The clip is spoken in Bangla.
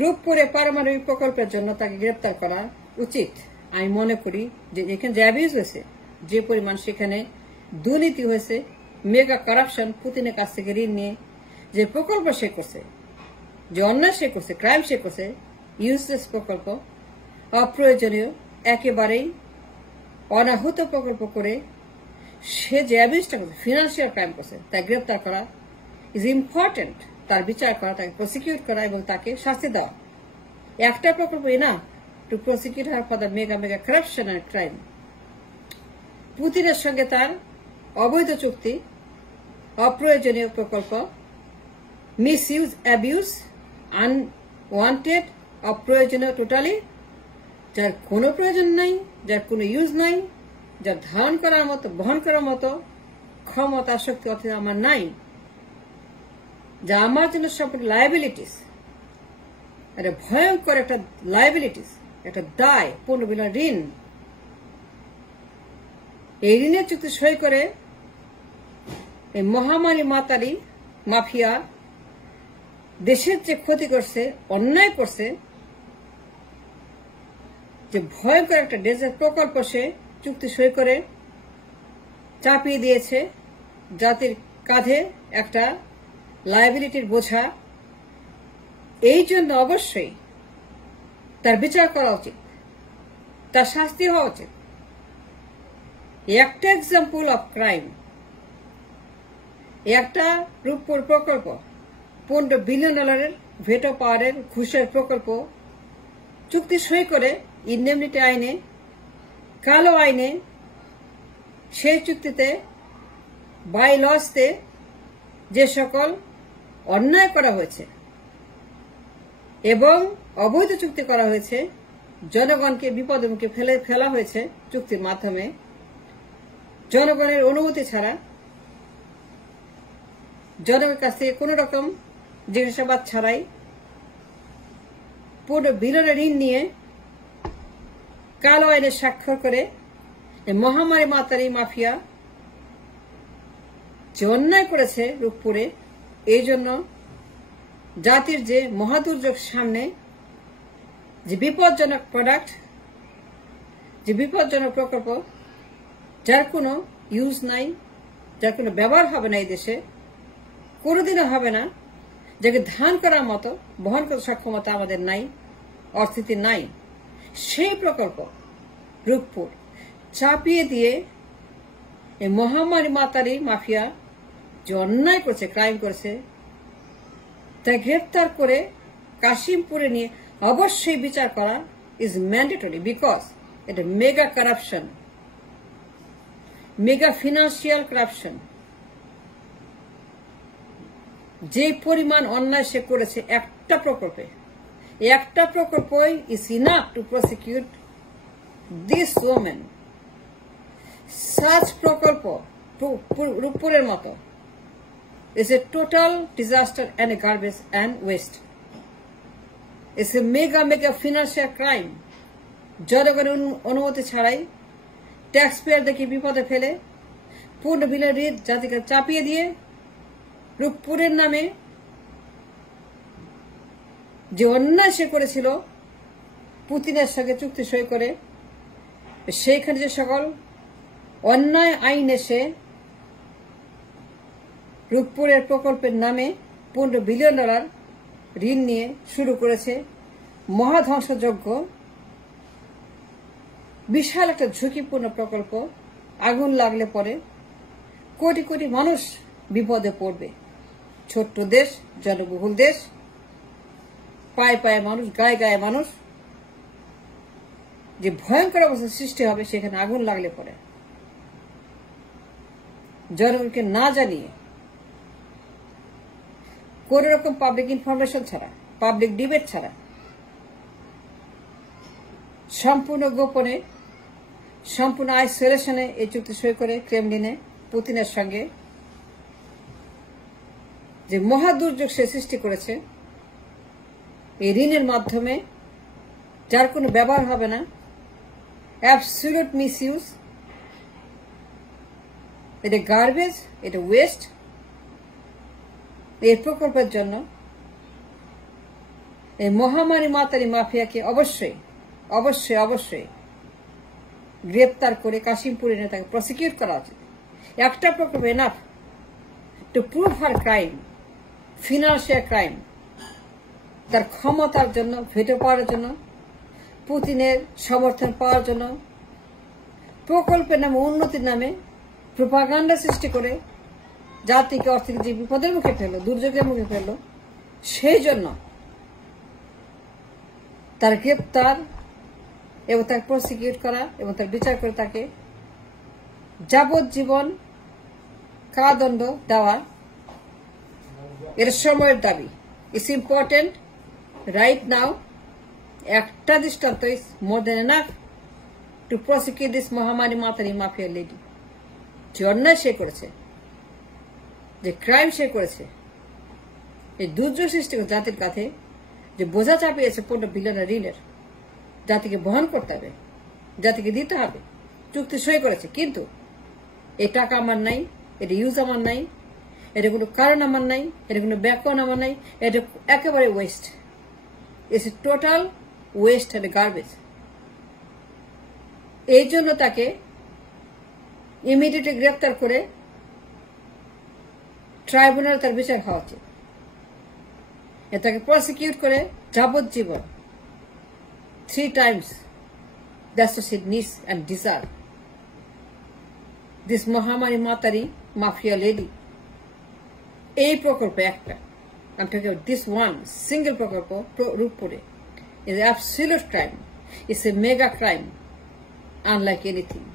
রূপপুরে পারমাণবিক প্রকল্পের জন্য তাকে গ্রেপ্তার করা উচিত। আমি মনে করি যে এখানে যে অ্যাবিউজ হয়েছে, যে পরিমাণ সেখানে দুর্নীতি হয়েছে, মেগা কারাপশন, পুতিনের কাছ থেকে ঋণ নিয়ে যে প্রকল্প সে করছে, যে অন্যায় সে করছে, ক্রাইম সে করছে, ইউজলেস প্রকল্প, অপ্রয়োজনীয়, একেবারেই অনাহুত প্রকল্প করে সে যে অ্যাবিউজটা করছে, ফিনান্সিয়াল ক্রাইম করছে, তাকে গ্রেপ্তার করা ইজ ইম্পর্টেন্ট। তার বিচার করা, তাকে প্রসিকিউট করা এবং তাকে শাস্তি দেওয়া। একটা প্রকল্প না to prosecute her for the mega mega corruption and crime. পুতিনের সঙ্গে তার অবৈধ চুক্তি, অপ্রয়োজনীয় প্রকল্প, মিস ইউজ, অ্যাবিউজ, আনওয়ান্টেড, অপ্রয়োজনীয়, টোটালি, যার কোনো প্রয়োজন নাই, যার কোনো ইউজ নাই, যার ধারণ করার মতো, বহন করার মতো ক্ষমতা, শক্তি অর্থাৎ আমার নাই, যা আমার জন্য সম্পূর্ণ লায়াবিলিটিস, একটা ভয়ঙ্কর একটা লায়াবিলিটিস, একটা দায়, পূর্ণ ঋণ। এই ঋণের চুক্তি সই করে এই মহামারী মাতারি মাফিয়া দেশের যে ক্ষতি করছে, অন্যায় করছে, যে ভয়ঙ্কর একটা ডেজার্ট প্রকল্প সে চুক্তি সই করে চাপিয়ে দিয়েছে জাতির কাঁধে একটা লায়াবিলিটির বোঝা। এই জন্য অবশ্যই তার বিচার করা উচিত, তার শাস্তি হওয়া উচিত। একটা এক্সাম্পল অফ ক্রাইম, একটা রূপপুর প্রকল্প, $15 বিলিয়ন ভেটো পাওয়ারের ঘুষের প্রকল্প চুক্তি সই করে ইনডেমনিটি আইনে, কালো আইনে, সেই চুক্তিতে বাই লসতে যে সকল অন্যায় করা হয়েছে এবং অবৈধ চুক্তি করা হয়েছে, জনগণকে বিপদের মুখে ফেলা হয়েছে চুক্তির মাধ্যমে, জনগণের অনুমতি ছাড়া, জনগণের কাছ থেকে কোন রকম জিজ্ঞাসাবাদ ছাড়াই $15 বিলিয়নের ঋণ নিয়ে কালো আইনে স্বাক্ষর করে মহামারী মাতারি মাফিয়া যে অন্যায় করেছে রূপপুরে, এই জন্য জাতির যে মহাদুর্যোগ সামনে, যে বিপজ্জনক প্রোডাক্ট, যে বিপজ্জনক প্রকল্প, যার কোনো ইউজ নাই, যার কোনো ব্যবহার হবে না, এই দেশে কোনোদিনও হবে না, যাকে ধান করার মতো, বহন করার সক্ষমতা আমাদের নাই, অর্থনীতি নাই, সেই প্রকল্প রূপপুর চাপিয়ে দিয়ে এই মহামারী মাতারি মাফিয়া যে অন্যায় করেছে, ক্রাইম করেছে, তা গ্রেপ্তার করে কাশিমপুরে নিয়ে অবশ্যই বিচার করা ইজ ম্যান্ডেটরি, বিকজ এটা mega corruption, mega financial corruption. যে পরিমাণ অন্যায় সে করেছে একটা প্রকল্পে, একটা প্রকল্পই is enough to prosecute this women. Such প্রকল্প রূপপুরের মতো is a total disaster and a garbage and waste. It's a mega financial crime. জনগণের অনুমতি ছাড়াই ট্যাক্স পেয়ারদেরকে বিপদে ফেলে $15 বিলিয়ন ঋণ জাতিকে চাপিয়ে দিয়ে রূপপুরের নামে যে অন্যায় সে করেছিল পুতিনের সঙ্গে চুক্তি সই করে, সেইখানে যে সকল অন্যায় আইন এসে রূপপুরের প্রকল্পের নামে $15 বিলিয়ন ঋণ নিয়ে শুরু করেছে মহাধ্বংসযজ্ঞ, বিশাল একটা ঝুঁকিপূর্ণ প্রকল্প। আগুন লাগলে পরে কোটি কোটি মানুষ বিপদে পড়বে। ছোট্ট দেশ, জনবহুল দেশ, পায়ে পায়ে মানুষ, গায়ে গায়ে মানুষ, যে ভয়ঙ্কর অবস্থা সৃষ্টি হবে সেখানে আগুন লাগলে পরে, জনগণকে না জানিয়ে, কোন রকম পাবলিক ইনফরমেশন ছাড়া, পাবলিক ডিবেট ছাড়া, সম্পূর্ণ গোপনে, সম্পূর্ণ আইসোলেশনে এই চুক্তি সই করে ক্রেমলিনে পুতিনের সঙ্গে যে মহাদুর্যোগ সে সৃষ্টি করেছে এই ঋণের মাধ্যমে, যার কোনো ব্যবহার হবে না, অ্যাবসলিউট মিসইউজ, এটা গার্বেজ, এটা ওয়েস্ট। এই প্রকল্পের জন্য এই মহামারী মাতারি মাফিয়াকে অবশ্যই অবশ্যই অবশ্যই গ্রেপ্তার করে কাশিমপুরে এনে তাকে প্রসিকিউট করা উচিত। একটা প্রকল্প enough to prove her crime, financial crime, তার ক্ষমতার জন্য, ভেটো পাওয়ার জন্য, পুতিনের সমর্থন পাওয়ার জন্য, প্রকল্পের নামে, উন্নতির নামে প্রোপাগান্ডা সৃষ্টি করে জাতিকে অর্থনৈতিক যে বিপদের মুখে ফেললো, দুর্যোগের মুখে ফেললো, সেই জন্য তার গ্রেপ্তার এবং তাকে প্রসিকিউট করা এবং তার বিচার করে তাকে যাবজ্জীবন কারাদণ্ড দেওয়া এর সময়ের দাবি। It's important right now. একটা দৃষ্টান্ত is more than enough to prosecute this মহামারী মাতারি মাফিয়া লেডি। যে অন্যায় সে করেছে, যে ক্রাইম সে করেছে, এই দুর্যোগ সৃষ্টি করে জাতির কাছে যে বোঝা চাপিয়েছে 15 বিলিয়ন ঋণের, জাতিকে বহন করতে হবে, জাতিকে দিতে হবে, চুক্তি সই করেছে। কিন্তু এই টাকা আমার নাই, এটা ইউজ আমার নাই, এটা কোনো কারণ আমার নাই, এটা কোনো ব্যাকরণ আমার নাই, এটা একেবারে waste. It's a total waste and garbage. এই জন্য তাকে ইমিডিয়েটলি গ্রেপ্তার করে ট্রাইব্যুনাল তার বিচার হওয়া উচিত। তাকে প্রসিকিউট করে যাবজ্জীবন 3 times. That's what she needs and deserve. This মহামারী মাতারি মাফিয়া লেডি, এই প্রকল্প একটা, I'm talking about this one single প্রকল্প রূপপুরে, is absolute crime. It's a mega crime, unlike anything.